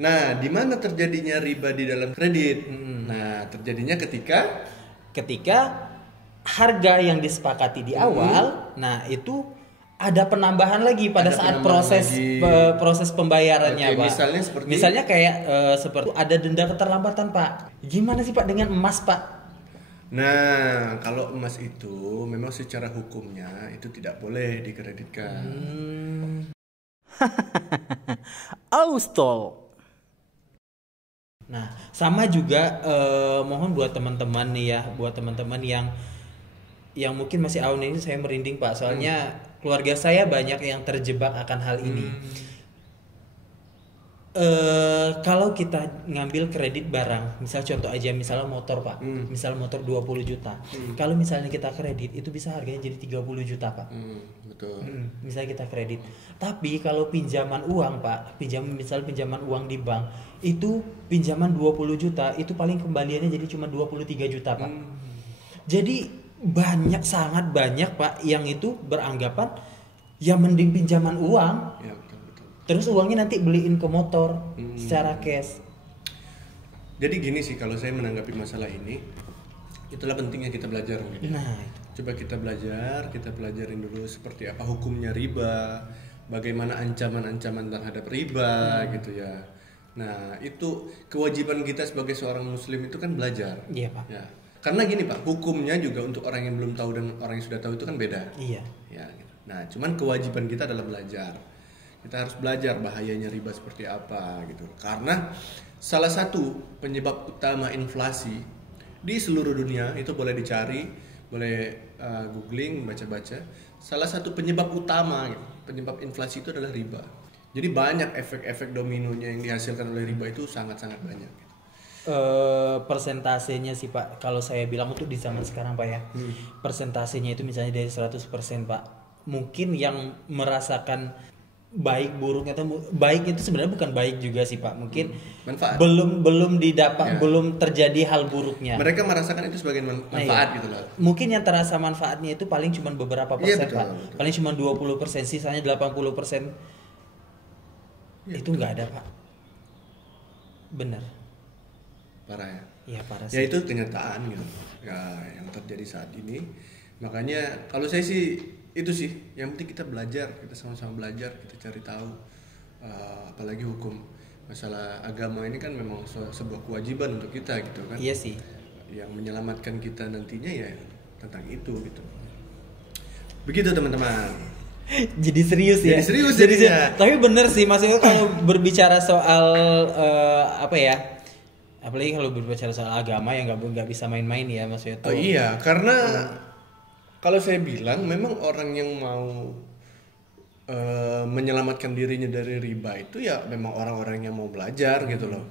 Nah, di mana terjadinya riba di dalam kredit? Nah, terjadinya Ketika harga yang disepakati di awal, nah itu ada penambahan lagi pada Ada saat penambahan lagi. proses pembayarannya, Oke, Pak. misalnya kayak seperti ada denda keterlambatan, Pak. Gimana sih Pak dengan emas, Pak? Nah, kalau emas itu memang secara hukumnya itu tidak boleh dikreditkan. Austol. Nah, sama juga mohon buat teman-teman nih ya, buat teman-teman yang mungkin masih awam ini, saya merinding Pak, soalnya keluarga saya banyak yang terjebak akan hal ini. Kalau kita ngambil kredit barang, misal contoh aja, misalnya motor Pak, misal motor 20 juta. Kalau misalnya kita kredit, itu bisa harganya jadi 30 juta Pak. Betul. Misalnya kita kredit. Tapi kalau pinjaman uang Pak, misal pinjaman uang di bank, itu pinjaman 20 juta, itu paling kembaliannya jadi cuma 23 juta Pak. Jadi sangat banyak Pak yang itu beranggapan ya mending pinjaman uang. Ya, betul. Terus uangnya nanti beliin ke motor secara cash. Jadi gini sih kalau saya menanggapi masalah ini, itulah pentingnya kita belajar mungkin. Nah, itu. Coba kita pelajarin dulu seperti apa hukumnya riba, bagaimana ancaman-ancaman terhadap riba gitu ya. Nah, itu kewajiban kita sebagai seorang muslim itu kan belajar. Iya, Pak. Ya. Karena gini Pak, hukumnya juga untuk orang yang belum tahu dan orang yang sudah tahu itu kan beda. Iya. Ya, gitu. Nah, cuman kewajiban kita adalah belajar. Kita harus belajar bahayanya riba seperti apa gitu. Karena salah satu penyebab utama inflasi di seluruh dunia itu boleh dicari, boleh googling, baca-baca. Salah satu penyebab utama gitu, penyebab inflasi itu adalah riba. Jadi banyak efek-efek dominonya yang dihasilkan oleh riba itu sangat-sangat banyak. Persentasenya sih Pak, kalau saya bilang untuk di zaman sekarang Pak ya, persentasenya itu misalnya dari 100% Pak, mungkin yang merasakan baik buruknya, atau baik itu sebenarnya bukan baik juga sih Pak, mungkin Manfaat. belum didapat, Ya. belum terjadi hal buruknya. Mereka merasakan itu sebagai manfaat gitu loh. Mungkin yang terasa manfaatnya itu paling cuma beberapa persen Iya, betul, Pak, betul. paling cuma 20%, sisanya 80% itu nggak ada Pak. Bener. Parah ya. Iya parah Ya sih. itu kenyataan gitu ya yang terjadi saat ini. Makanya kalau saya sih itu sih yang penting kita belajar, kita sama-sama belajar, kita cari tahu. Apalagi hukum masalah agama ini kan memang sebuah kewajiban untuk kita gitu kan. Iya sih. Yang menyelamatkan kita nantinya ya tentang itu gitu. Begitu teman-teman. Jadi serius ya. Jadi serius jadinya. Tapi bener sih maksudnya kalau berbicara soal apa ya? Apalagi kalau berbicara soal agama ya nggak bisa main-main ya maksudnya Oh tuh. iya, karena kalau saya bilang memang orang yang mau menyelamatkan dirinya dari riba itu ya memang orang-orang yang mau belajar gitu loh.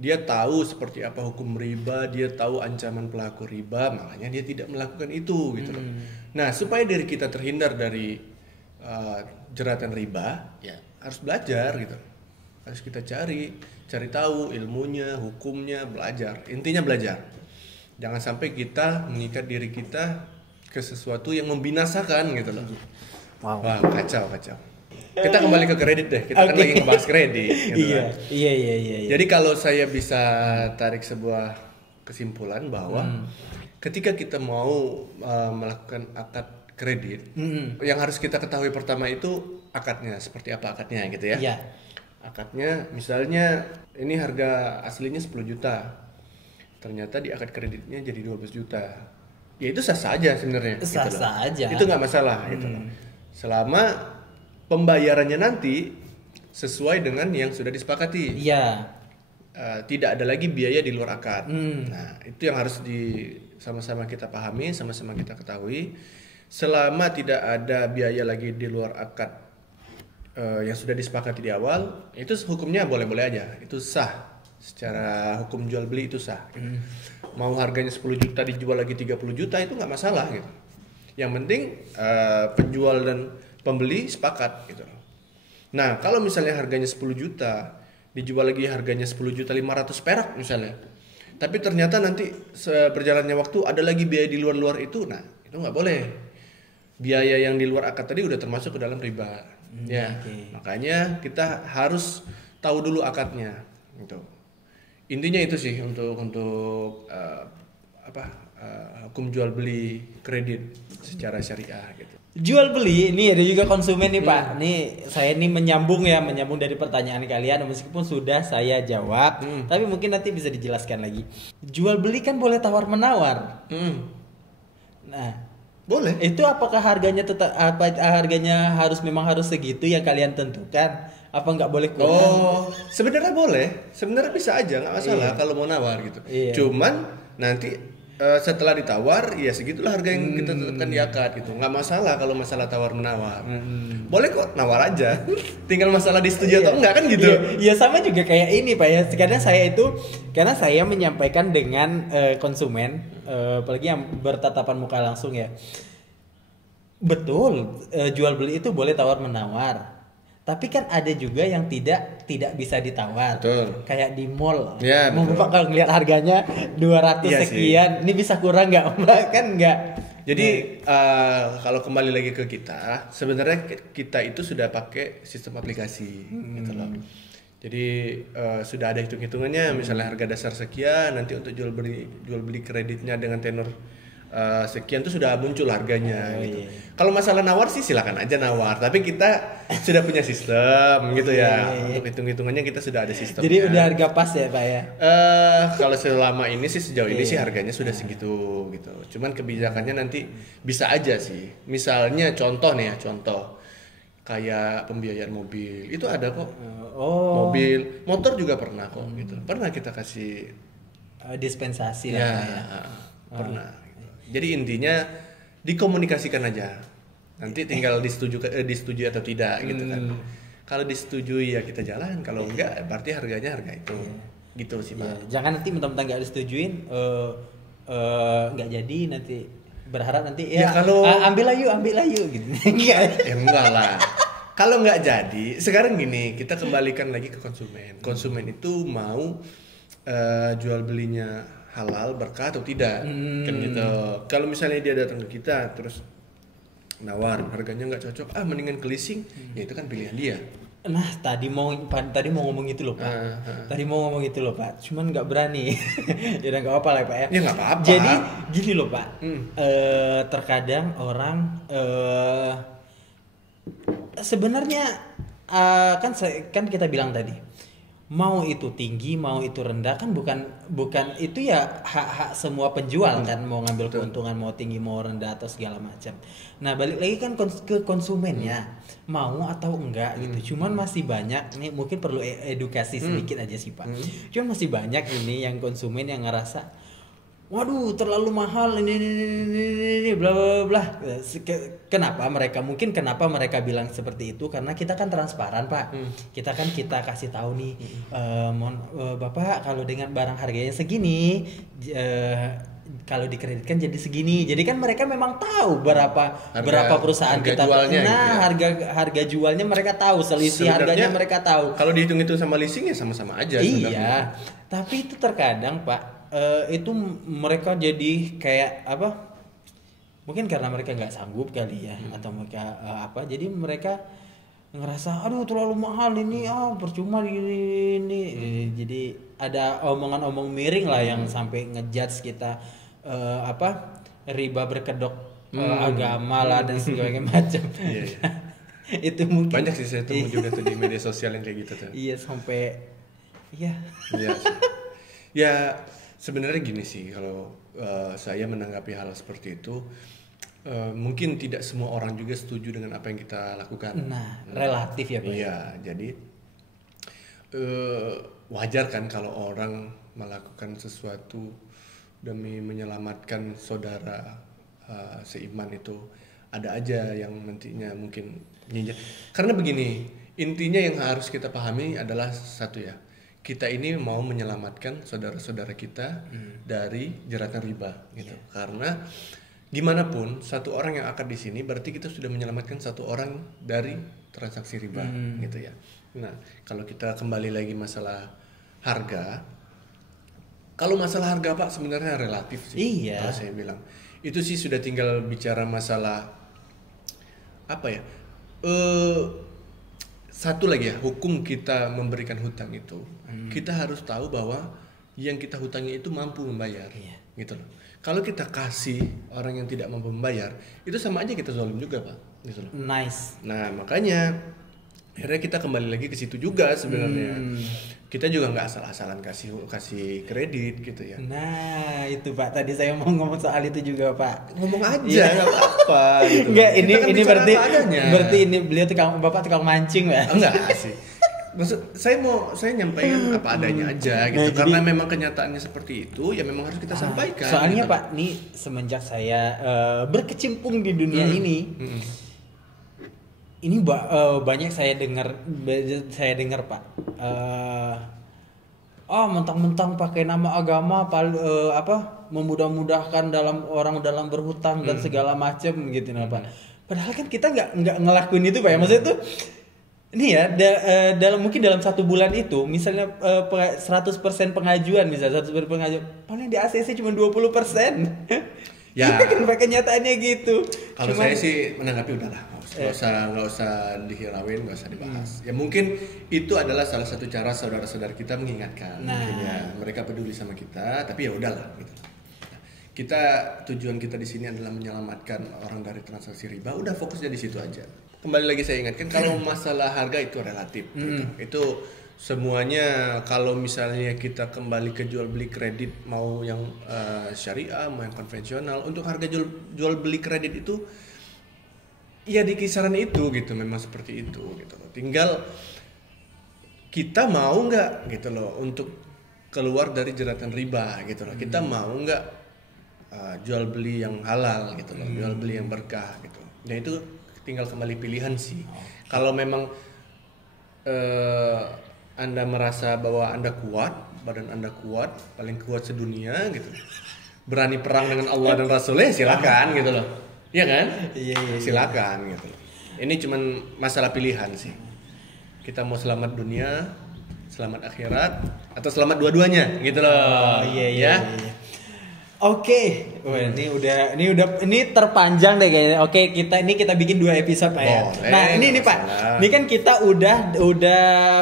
Dia tahu seperti apa hukum riba, dia tahu ancaman pelaku riba, makanya dia tidak melakukan itu gitu loh. Nah, supaya diri kita terhindar dari jeratan riba, ya harus belajar gitu. Harus kita cari tahu ilmunya, hukumnya, belajar. Intinya belajar. Jangan sampai kita mengikat diri kita ke sesuatu yang membinasakan gitu loh. Wow. Wah, kacau. Kita kembali ke kredit deh. Kita kan Oke. lagi ngebahas kredit gitu Iya. kan. Iya. Jadi kalau saya bisa tarik sebuah kesimpulan bahwa ketika kita mau melakukan akad kredit, yang harus kita ketahui pertama itu akadnya, seperti apa akadnya gitu ya. Iya. Akadnya misalnya ini harga aslinya 10 juta. Ternyata di akad kreditnya jadi 12 juta. Ya itu sah saja sebenarnya. Sah-sah aja. Itu nggak masalah gitu loh. Selama pembayarannya nanti sesuai dengan yang sudah disepakati. Iya. Tidak ada lagi biaya di luar akad. Nah, itu yang harus sama-sama kita pahami, sama-sama kita ketahui. Selama tidak ada biaya lagi di luar akad yang sudah disepakati di awal, itu hukumnya boleh-boleh aja. Itu sah. Secara hukum jual beli itu sah. Mau harganya 10 juta dijual lagi 30 juta itu nggak masalah gitu. Yang penting penjual dan pembeli sepakat gitu. Nah, kalau misalnya harganya 10 juta dijual lagi harganya 10 juta 500 perak misalnya. Tapi ternyata nanti berjalannya waktu ada lagi biaya di luar itu. Nah, itu nggak boleh. Biaya yang di luar akad tadi udah termasuk ke dalam riba. Ya, Oke. makanya kita harus tahu dulu akadnya. Gitu. Intinya itu sih untuk hukum jual beli kredit secara syariah gitu. Jual beli ini ada juga konsumen nih Pak. Nih saya ini menyambung dari pertanyaan kalian meskipun sudah saya jawab, tapi mungkin nanti bisa dijelaskan lagi. Jual beli kan boleh tawar menawar. Nah, boleh. Itu apakah harganya harganya memang harus segitu yang kalian tentukan? Apa nggak boleh kurang? Oh, sebenarnya boleh. Sebenarnya bisa aja, nggak masalah kalau mau nawar gitu. Cuman nanti setelah ditawar, ya segitulah harga yang kita tetapkan di akad gitu. Nggak masalah kalau masalah tawar menawar. Boleh kok nawar aja. Tinggal masalah disetujui atau enggak kan gitu. Iya sama juga kayak ini Pak ya. Karena saya menyampaikan dengan konsumen, apalagi yang bertatapan muka langsung ya. Betul, jual beli itu boleh tawar menawar. Tapi kan ada juga yang tidak bisa ditawar. Betul. Kayak di mall. Ya, mau Bapak kalau ngeliat harganya 200 sekian, ini bisa kurang nggak? Kan nggak. Jadi kalau kembali lagi ke kita, sebenarnya kita itu sudah pakai sistem aplikasi gitu loh. Jadi sudah ada hitung-hitungannya, misalnya harga dasar sekian, nanti untuk jual beli kreditnya dengan tenor sekian tuh sudah muncul harganya gitu. Kalau masalah nawar sih silakan aja nawar, tapi kita sudah punya sistem gitu ya. Untuk hitung-hitungannya kita sudah ada sistemnya. Jadi udah harga pas ya Pak ya. Kalau selama ini sih sejauh ini sih harganya sudah segitu gitu. Cuman kebijakannya nanti bisa aja sih. Misalnya contoh kayak pembiayaan mobil itu ada kok. Mobil, motor juga pernah kok gitu. Pernah kita kasih dispensasi ya, pernah. Jadi intinya dikomunikasikan aja. Nanti tinggal disetujui atau tidak gitu kan. Kalau disetujui ya kita jalan, kalau enggak berarti harganya harga itu. Gitu sih Pak. Jangan nanti mentang-mentang enggak disetujuin enggak jadi nanti berharap nanti ya kalau ambil lah yuk gitu. Enggak lah. Kalau enggak jadi, sekarang gini, kita kembalikan lagi ke konsumen. Konsumen itu mau jual belinya halal berkah atau tidak kan gitu. Kalau misalnya dia datang ke kita terus nawar harganya nggak cocok, mendingan ke leasing, ya itu kan pilihan dia. Nah tadi mau ngomong itu loh Pak. Tadi mau ngomong itu loh Pak, cuman nggak berani. Ya udah nggak apa-apa lah Pak ya. Ya nggak apa-apa. Jadi gini loh Pak, terkadang orang sebenarnya kan kita bilang tadi, mau itu tinggi mau itu rendah kan bukan itu ya hak semua penjual kan, mau ngambil keuntungan mau tinggi mau rendah atau segala macam. Nah balik lagi kan ke konsumennya mau atau enggak gitu. Cuman masih banyak nih, mungkin perlu edukasi sedikit aja sih Pak. Cuman masih banyak ini yang konsumen yang ngerasa waduh terlalu mahal ini bla bla bla. Kenapa mereka bilang seperti itu? Karena kita kan transparan Pak. Kita kasih tahu nih, Bapak kalau dengan barang harganya segini, kalau dikreditkan jadi segini. Jadi kan mereka memang tahu berapa perusahaan kita. Jualnya, nah gitu ya. harga jualnya mereka tahu, selisih harganya mereka tahu. Kalau dihitung itu sama leasing ya sama-sama aja. Iya. Tapi itu terkadang Pak, itu mereka jadi kayak apa? Mungkin karena mereka nggak sanggup kali ya, atau mereka jadi mereka ngerasa aduh terlalu mahal ini, percuma ini. Jadi ada omong miring lah yang sampai ngejudge kita riba berkedok agama lah dan segala macam. Iya. Itu mungkin banyak sih saya temu juga tuh di media sosial yang kayak gitu tuh. Iya sampai iya. Ya sebenarnya gini sih, kalau saya menanggapi hal seperti itu, mungkin tidak semua orang juga setuju dengan apa yang kita lakukan. Nah, relatif ya Pak. Iya, jadi wajar kan kalau orang melakukan sesuatu demi menyelamatkan saudara seiman itu. Ada aja yang nantinya mungkin nginjak. Karena begini, intinya yang harus kita pahami adalah satu ya. Kita ini mau menyelamatkan saudara-saudara kita dari jeratan riba gitu. Karena gimana pun satu orang yang akad di sini berarti kita sudah menyelamatkan satu orang dari transaksi riba gitu ya. Nah, kalau kita kembali lagi masalah harga, kalau masalah harga Pak sebenarnya relatif sih. Iya. Kalau saya bilang itu sih sudah tinggal bicara masalah apa ya? satu lagi ya, hukum kita memberikan hutang itu, kita harus tahu bahwa yang kita hutangi itu mampu membayar, gitu loh. Kalau kita kasih orang yang tidak mampu membayar, itu sama aja kita zalim juga, Pak, gitu loh. Nice. Nah, makanya akhirnya kita kembali lagi ke situ juga sebenarnya. Kita juga nggak asal-asalan kasih kredit gitu ya. Nah, itu Pak, tadi saya mau ngomong soal itu juga, Pak. Ngomong aja nggak apa-apa gitu. Enggak, Kita kan ini bicara apa adanya. berarti ini beliau Bapak tukang mancing, Pak. Enggak sih. Maksud saya nyampaikan apa adanya aja gitu. Nah, Karena memang kenyataannya seperti itu, ya memang harus kita sampaikan. Soalnya gitu. Pak, nih semenjak saya berkecimpung di dunia ini, ini banyak saya dengar Pak. Mentang-mentang pakai nama agama memudah-mudahkan dalam berhutang dan segala macam gitu, Pak. Padahal kan kita nggak ngelakuin itu, Pak ya. Maksudnya tuh ini ya mungkin dalam 1 bulan itu misalnya 100% pengajuan, misalnya 100% pengajuan, paling di ACC cuma 20%. Ya. Iya kan, kenyataannya gitu. Kalau saya sih menanggapi udahlah, nggak usah dihirauin, nggak usah dibahas. Ya mungkin itu adalah salah satu cara saudara-saudara kita mengingatkan, mungkin ya mereka peduli sama kita, tapi ya udahlah gitu. Tujuan kita di sini adalah menyelamatkan orang dari transaksi riba. Udah fokusnya di situ aja. Kembali lagi saya ingatkan, kalau masalah harga itu relatif. Gitu. Itu semuanya, kalau misalnya kita kembali ke jual beli kredit, mau yang syariah, mau yang konvensional, untuk harga jual beli kredit itu ya di kisaran itu gitu, memang seperti itu gitu loh. Tinggal kita mau nggak gitu loh untuk keluar dari jeratan riba gitu loh. Kita mau nggak jual beli yang halal gitu loh, jual beli yang berkah gitu. Dan itu tinggal kembali pilihan sih. Kalau memang Anda merasa bahwa Anda kuat, badan Anda kuat, paling kuat sedunia gitu, berani perang dengan Allah dan Rasulnya, silakan gitu loh. Iya kan? Iya. Silakan gitu loh. Ini cuman masalah pilihan sih. Kita mau selamat dunia, selamat akhirat, atau selamat dua-duanya gitu loh. Iya. Oke, ini terpanjang deh kayaknya. Oke, kita bikin 2 episode Pak ya. Boleh, Nah ini Pak, ini kan kita udah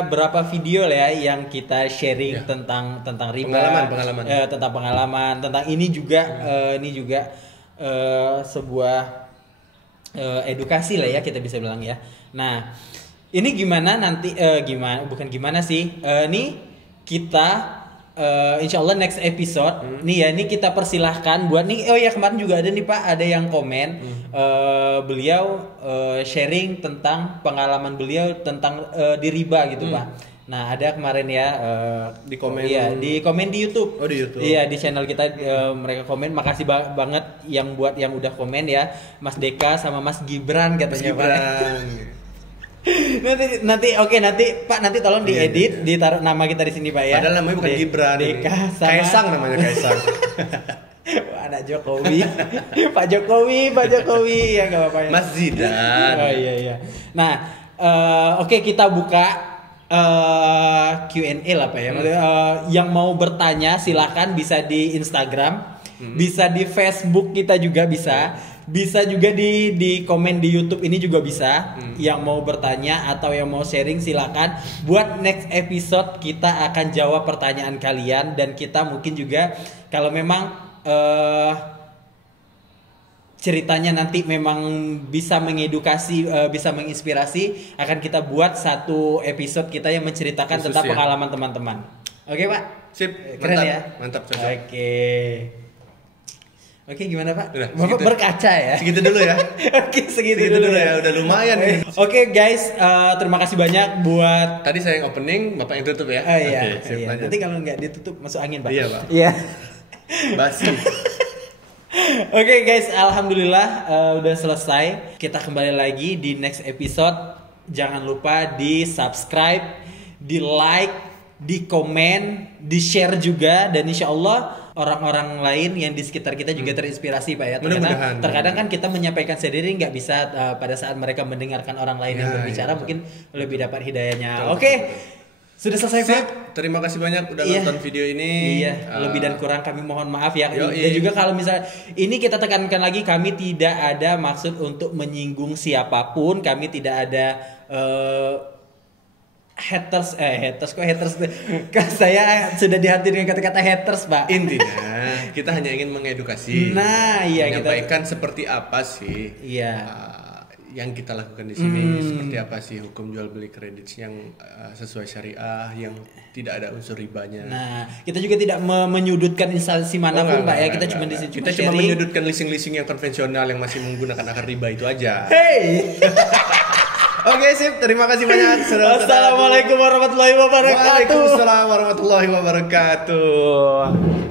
berapa video lah ya yang kita sharing tentang riba, pengalaman. Tentang pengalaman, tentang ini juga sebuah edukasi lah ya, kita bisa bilang ya. Nah ini gimana nanti ini kita insya Allah next episode nih ya, ini kita persilahkan buat nih. Oh ya, kemarin juga ada nih Pak, ada yang komen beliau sharing tentang pengalaman beliau tentang di riba gitu Pak. Nah ada kemarin ya di komen. Iya, di komen di YouTube. Oh, di YouTube. Iya, di channel kita mereka komen. Makasih banget yang udah komen ya, Mas Deka sama Mas Gibran katanya Pak. Nanti Pak, nanti tolong diedit, ditaruh nama kita di sini Pak ya. Padahal namanya bukan Gibran, Deka sama Kaisang namanya, Kaisang. Anak Jokowi. Pak Jokowi ya, enggak apa-apa ya. Mas Zidan. Oh iya. Nah, oke, kita buka Q&A lah Pak ya. Yang mau bertanya silahkan, bisa di Instagram, bisa di Facebook kita juga bisa juga di komen di YouTube ini juga bisa. Yang mau bertanya atau yang mau sharing silakan. Buat next episode kita akan jawab pertanyaan kalian, dan kita mungkin juga kalau memang ceritanya nanti memang bisa mengedukasi, bisa menginspirasi, akan kita buat satu episode kita yang menceritakan khusus tentang ya, pengalaman teman-teman. Oke Pak? Sip, Keren mantap, ya? Mantap, cocok. Oke, gimana Pak? Udah, Bapak berkaca ya? Segitu dulu ya. Oke, segitu dulu ya. Udah lumayan nih. Oke guys, terima kasih banyak buat. Tadi saya yang opening, Bapak yang tutup ya. Oh iya. Oke, sip, Iya. lanjut. Nanti kalau nggak ditutup masuk angin Pak. Iya, Pak. Iya. Basi. Oke guys, alhamdulillah udah selesai. Kita kembali lagi di next episode. Jangan lupa di subscribe, di like, di komen, di share juga, dan insya Allah orang-orang lain yang di sekitar kita juga terinspirasi Pak ya. Terkadang kan kita menyampaikan sendiri nggak bisa, pada saat mereka mendengarkan orang lain yang berbicara mungkin lebih dapat hidayahnya. Oke. Sudah selesai Pak. Terima kasih banyak udah nonton video ini. Iya, lebih dan kurang kami mohon maaf ya. Dan juga kalau misalnya ini kita tekankan lagi, kami tidak ada maksud untuk menyinggung siapapun. Kami tidak ada haters kan saya sudah dihantui dengan kata-kata haters, Pak. Intinya kita hanya ingin mengedukasi. Nah, iya, menyampaikan seperti apa sih yang kita lakukan di sini, seperti apa sih hukum jual beli kredit yang sesuai syariah, yang tidak ada unsur ribanya. Nah, kita juga tidak menyudutkan instansi manapun, Pak ya. Kita cuma di sini kita cuma menyudutkan leasing-leasing yang konvensional yang masih menggunakan akar riba itu aja. Hey. Oke, sip. Terima kasih banyak. Assalamualaikum warahmatullahi wabarakatuh. Waalaikumsalam warahmatullahi wabarakatuh.